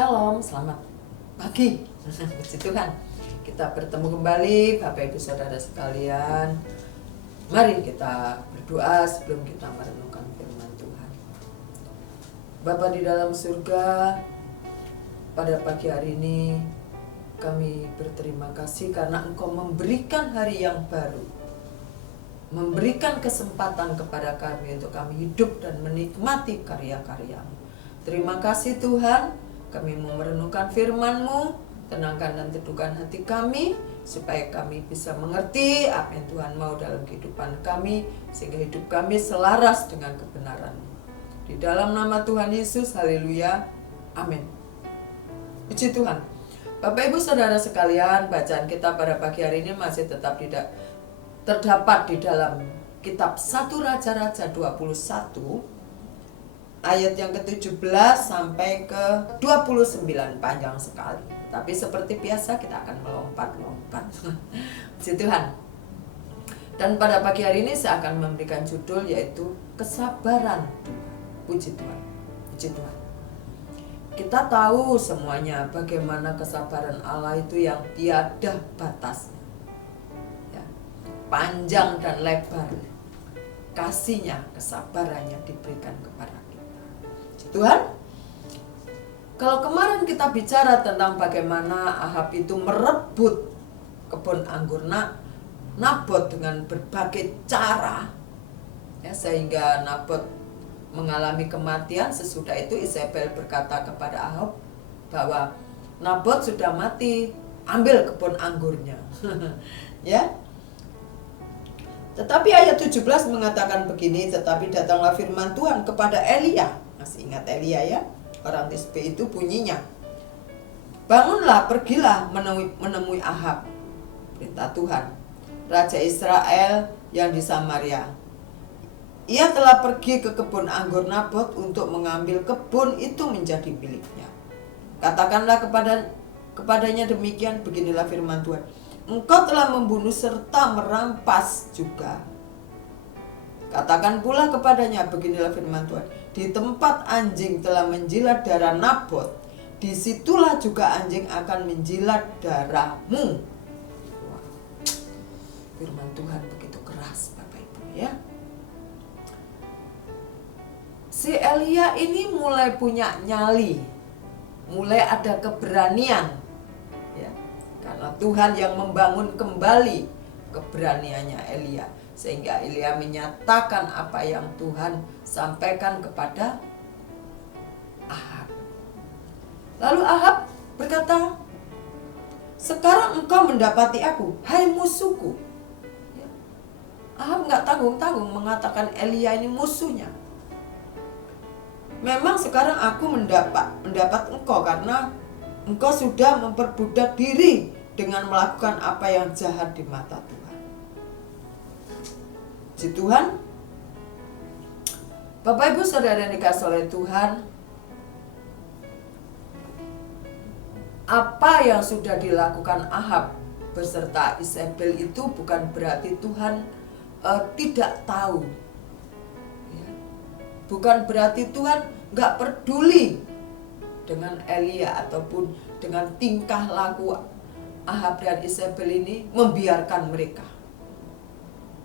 Shalom, selamat pagi. Puji Tuhan. Kita bertemu kembali Bapak Ibu Saudara sekalian. Mari kita berdoa sebelum kita merenungkan firman Tuhan. Bapa di dalam surga, pada pagi hari ini kami berterima kasih karena Engkau memberikan hari yang baru, memberikan kesempatan kepada kami untuk kami hidup dan menikmati karya-karya-Mu. Terima kasih Tuhan, kami mau merenungkan firman-Mu, tenangkan dan teduhkan hati kami, supaya kami bisa mengerti apa yang Tuhan mau dalam kehidupan kami, sehingga hidup kami selaras dengan kebenaran-Mu. Di dalam nama Tuhan Yesus, haleluya, amin. Puji Tuhan. Bapak Ibu Saudara sekalian, bacaan kita pada pagi hari ini masih tetap tidak terdapat di dalam kitab 1 Raja-Raja 21 ayat yang ke-17 sampai ke-29, panjang sekali. Tapi seperti biasa kita akan melompat-lompat. Puji Tuhan. Dan pada pagi hari ini saya akan memberikan judul yaitu kesabaran Tuhan. Puji Tuhan. Puji Tuhan. Kita tahu semuanya bagaimana kesabaran Allah itu yang tiada batasnya. Ya, panjang dan lebar kasihnya, kesabarannya diberikan kepada kita. Tuhan, kalau kemarin kita bicara tentang bagaimana Ahab itu merebut kebun anggur Nabot dengan berbagai cara, ya, sehingga Nabot mengalami kematian. Sesudah itu Isabel berkata kepada Ahab bahwa Nabot sudah mati, ambil kebun anggurnya. Ya. Tetapi ayat 17 mengatakan begini, tetapi datanglah firman Tuhan kepada Elia. Masih ingat Elia ya? Orang Tisbe itu bunyinya, bangunlah, pergilah menemui Ahab, perintah Tuhan, Raja Israel yang di Samaria. Ia telah pergi ke kebun anggur Nabot untuk mengambil kebun itu menjadi miliknya. Katakanlah kepadanya demikian, beginilah firman Tuhan, engkau telah membunuh serta merampas juga. Katakan pula kepadanya, beginilah firman Tuhan, di tempat anjing telah menjilat darah Nabot, disitulah juga anjing akan menjilat darahmu. Wah, firman Tuhan begitu keras Bapak Ibu ya. Si Elia ini mulai punya nyali, mulai ada keberanian ya, karena Tuhan yang membangun kembali keberaniannya Elia, sehingga Elia menyatakan apa yang Tuhan sampaikan kepada Ahab. Lalu Ahab berkata, sekarang engkau mendapati aku, hai musuhku. Ahab nggak tanggung-tanggung mengatakan Elia ini musuhnya. Memang sekarang aku mendapat engkau karena engkau sudah memperbudak diri dengan melakukan apa yang jahat di mata Tuhan. Puji Tuhan. Bapak Ibu Saudara yang dikasihi oleh Tuhan, apa yang sudah dilakukan Ahab beserta Isabel itu bukan berarti Tuhan tidak tahu ya. Bukan berarti Tuhan gak peduli dengan Elia ataupun dengan tingkah laku Ahab dan Isabel ini, membiarkan mereka.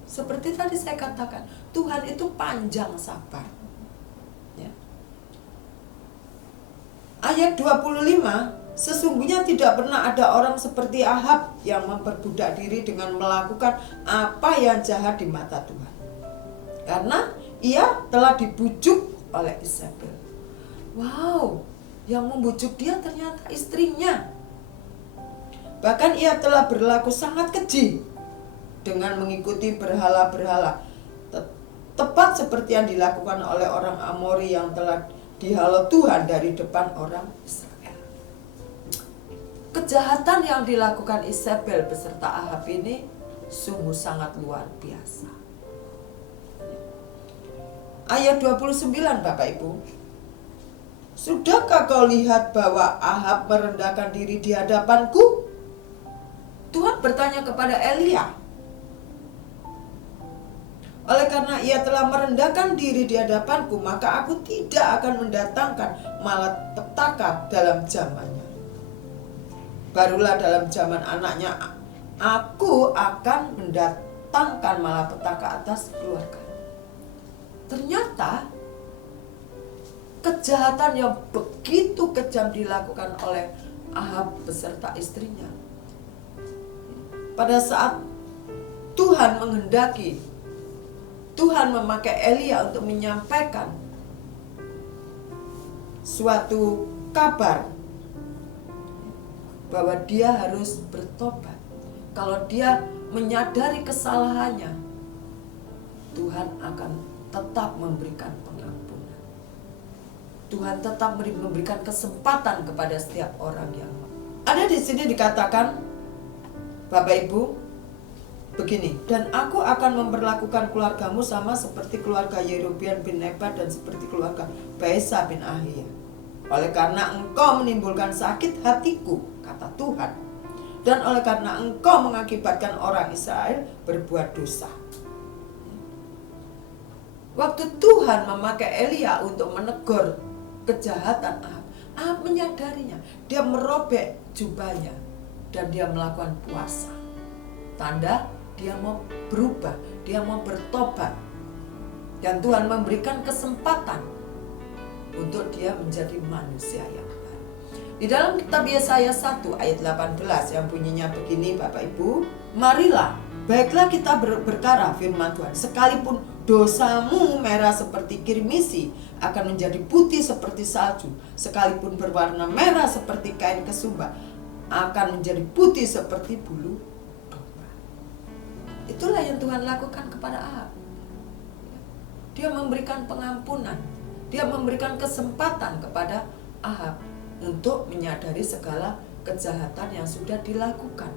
Seperti tadi saya katakan, Tuhan itu panjang sabar ya. Ayat 25, sesungguhnya tidak pernah ada orang seperti Ahab yang memperbudak diri dengan melakukan apa yang jahat di mata Tuhan, karena ia telah dibujuk oleh Isabel. Wow, yang membujuk dia ternyata istrinya. Bahkan ia telah berlaku sangat keji dengan mengikuti berhala-berhala, tepat seperti yang dilakukan oleh orang Amori yang telah dihalau Tuhan dari depan orang Israel. Kejahatan yang dilakukan Isabel beserta Ahab ini sungguh sangat luar biasa. Ayat 29 Bapak Ibu, sudahkah kau lihat bahwa Ahab merendahkan diri di hadapanku? Tuhan bertanya kepada Elia. Oleh karena ia telah merendahkan diri di hadapanku, maka aku tidak akan mendatangkan malapetaka dalam zamannya. Barulah dalam zaman anaknya, aku akan mendatangkan malapetaka atas keluarga. Ternyata kejahatan yang begitu kejam dilakukan oleh Ahab beserta istrinya. Pada saat Tuhan menghendaki, Tuhan memakai Elia untuk menyampaikan suatu kabar bahwa dia harus bertobat. Kalau dia menyadari kesalahannya, Tuhan akan tetap memberikan pengampunan. Tuhan tetap memberikan kesempatan kepada setiap orang yang ada di sini. Dikatakan, Bapak Ibu, begini, dan aku akan memperlakukan keluargamu sama seperti keluarga Yerobeam bin Nebat dan seperti keluarga Baesa bin Ahia. Oleh karena engkau menimbulkan sakit hatiku, kata Tuhan, dan oleh karena engkau mengakibatkan orang Israel berbuat dosa. Waktu Tuhan memakai Elia untuk menegur kejahatan Ahab, Ahab menyadarinya. Dia merobek jubahnya dan dia melakukan puasa. Tanda dia mau berubah, dia mau bertobat. Dan Tuhan memberikan kesempatan untuk dia menjadi manusia yang baru. Di dalam kitab Yesaya 1 ayat 18 yang bunyinya begini, Bapak Ibu, marilah, baiklah kita berkara, firman Tuhan, sekalipun dosamu merah seperti kirmisi akan menjadi putih seperti salju, sekalipun berwarna merah seperti kain kesumba akan menjadi putih seperti bulu domba. Itulah yang Tuhan lakukan kepada Ahab. Dia memberikan pengampunan, dia memberikan kesempatan kepada Ahab untuk menyadari segala kejahatan yang sudah dilakukan,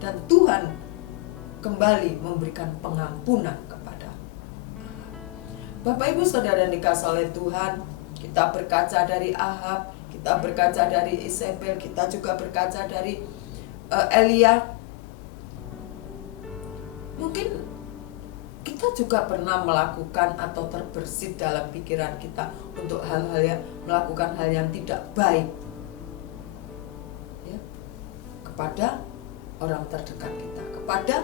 dan Tuhan kembali memberikan pengampunan kepada Bapak Ibu Saudara yang dikasihi oleh Tuhan. Kita berkaca dari Ahab, kita berkaca dari Isabel, kita juga berkaca dari Elia. Mungkin kita juga pernah melakukan atau terbersit dalam pikiran kita untuk hal-hal yang melakukan hal yang tidak baik, ya, kepada orang terdekat kita, kepada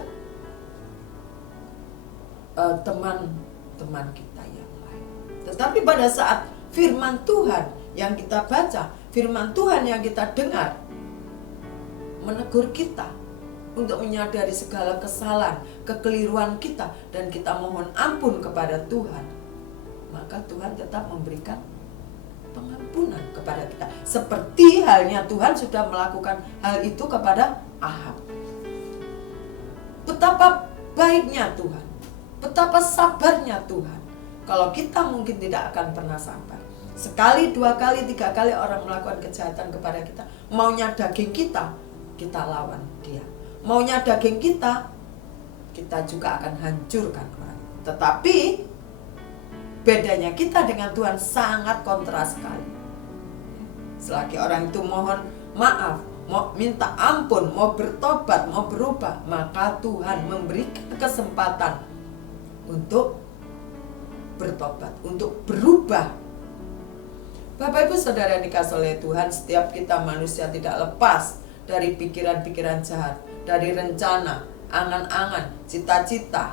teman-teman kita yang lain. Tetapi pada saat firman Tuhan yang kita baca, firman Tuhan yang kita dengar menegur kita untuk menyadari segala kesalahan, kekeliruan kita, dan kita mohon ampun kepada Tuhan, maka Tuhan tetap memberikan pengampunan kepada kita. Seperti halnya Tuhan sudah melakukan hal itu kepada Ahab. Betapa baiknya Tuhan, betapa sabarnya Tuhan. Kalau kita mungkin tidak akan pernah sabar. Sekali, dua kali, tiga kali orang melakukan kejahatan kepada kita, maunya daging kita, kita lawan dia. Maunya daging kita, kita juga akan hancurkan orang. Tetapi bedanya kita dengan Tuhan sangat kontras sekali. Selagi orang itu mohon maaf, mau minta ampun, mau bertobat, mau berubah, maka Tuhan memberikan kesempatan untuk bertobat, untuk berubah. Bapak Ibu Saudara yang dikasihi oleh Tuhan, setiap kita manusia tidak lepas dari pikiran-pikiran jahat, dari rencana, angan-angan, cita-cita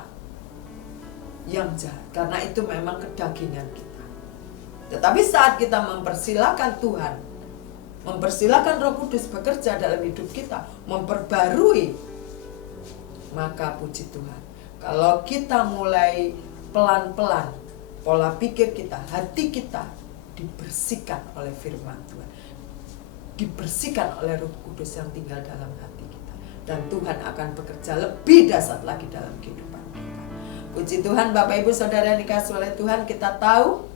yang jahat, karena itu memang kedagingan kita. Tetapi saat kita mempersilahkan Tuhan, mempersilahkan Roh Kudus bekerja dalam hidup kita, memperbarui, maka puji Tuhan, kalau kita mulai pelan-pelan pola pikir kita, hati kita dibersihkan oleh firman Tuhan, dibersihkan oleh Roh Kudus yang tinggal dalam hati kita, dan Tuhan akan bekerja lebih dahsyat lagi dalam kehidupan kita. Puji Tuhan, Bapak Ibu Saudara yang dikasihi oleh Tuhan, kita tahu,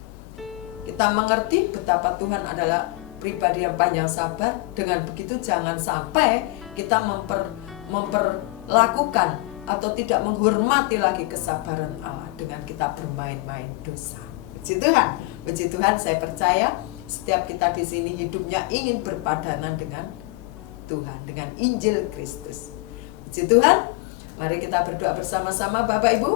kita mengerti betapa Tuhan adalah pribadi yang panjang sabar. Dengan begitu jangan sampai kita memperlakukan atau tidak menghormati lagi kesabaran Allah dengan kita bermain-main dosa. Puji Tuhan, puji Tuhan, saya percaya setiap kita di sini hidupnya ingin berpadanan dengan Tuhan, dengan Injil Kristus. Puji Tuhan, mari kita berdoa bersama-sama Bapak Ibu.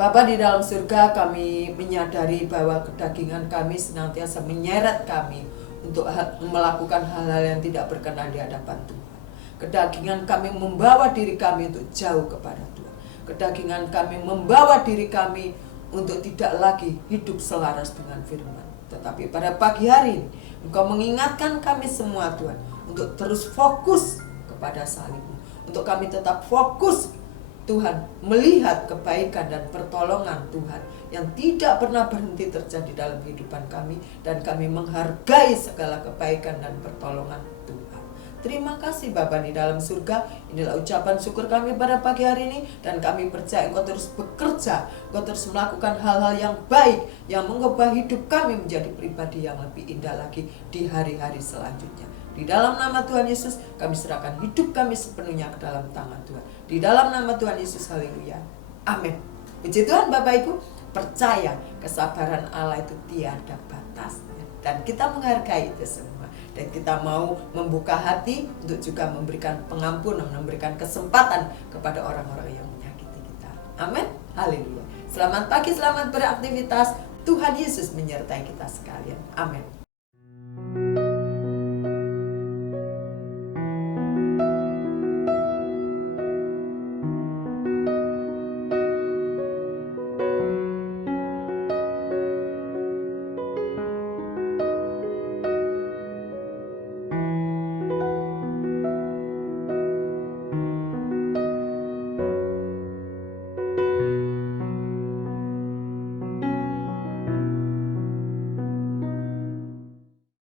Bapa di dalam surga, kami menyadari bahwa kedagingan kami senantiasa menyeret kami untuk melakukan hal-hal yang tidak berkenan di hadapan Tuhan. Kedagingan kami membawa diri kami untuk jauh kepada Tuhan. Kedagingan kami membawa diri kami untuk tidak lagi hidup selaras dengan firman. Tetapi pada pagi hari ini, Engkau mengingatkan kami semua Tuhan, untuk terus fokus kepada salib-Mu. Untuk kami tetap fokus Tuhan, melihat kebaikan dan pertolongan Tuhan yang tidak pernah berhenti terjadi dalam kehidupan kami. Dan kami menghargai segala kebaikan dan pertolongan Tuhan. Terima kasih Bapa di dalam surga. Inilah ucapan syukur kami pada pagi hari ini. Dan kami percaya Engkau terus bekerja, Engkau terus melakukan hal-hal yang baik, yang mengubah hidup kami menjadi pribadi yang lebih indah lagi di hari-hari selanjutnya. Di dalam nama Tuhan Yesus, kami serahkan hidup kami sepenuhnya ke dalam tangan Tuhan. Di dalam nama Tuhan Yesus, haleluya. Amin. Puji Tuhan Bapak Ibu, percaya kesabaran Allah itu tiada batasnya. Dan kita menghargai itu semua. Dan kita mau membuka hati untuk juga memberikan pengampunan, memberikan kesempatan kepada orang-orang yang menyakiti kita. Amin. Haleluya. Selamat pagi, selamat beraktivitas. Tuhan Yesus menyertai kita sekalian. Amin.